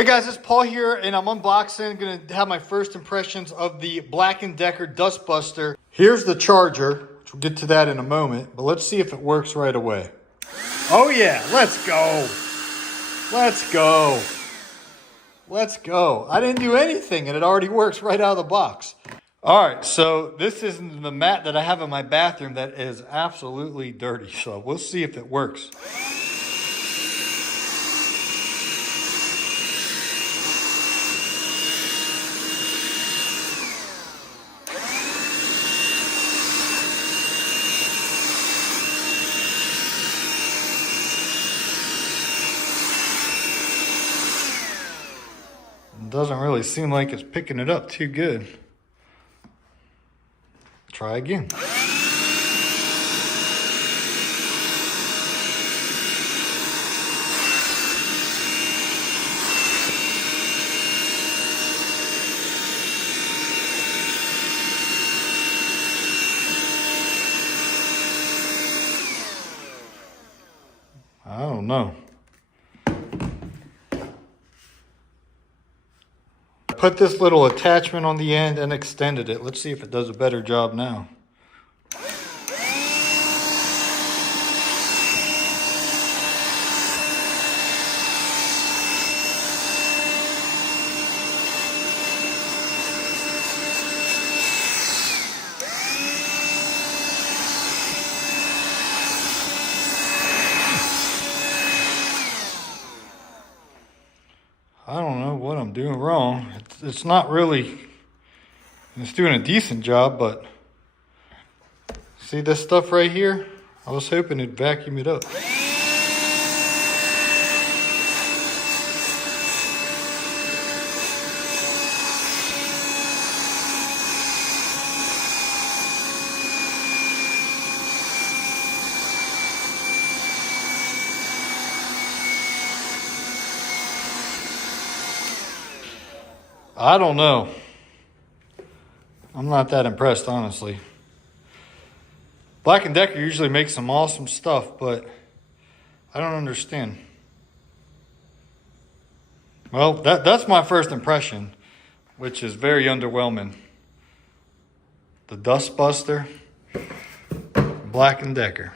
Hey guys, it's Paul here, and I'm unboxing. Gonna have my first impressions of the BLACK+DECKER dustbuster. Here's the charger, which we'll get to that in a moment, but let's see if it works right away. Oh yeah, let's go. Let's go. Let's go. I didn't do anything and it already works right out of the box. All right, so this is the mat that I have in my bathroom that is absolutely dirty, so we'll see if it works. Doesn't really seem like it's picking it up too good. Try again. I don't know. Put this little attachment on the end and extended it. Let's see if it does a better job now. I don't know what I'm doing wrong. It's not really, it's doing a decent job, but see this stuff right here? I was hoping it'd vacuum it up. I don't know. I'm not that impressed, honestly. BLACK+DECKER usually makes some awesome stuff, but I don't understand. Well, that's my first impression, which is very underwhelming. The dustbuster, BLACK+DECKER.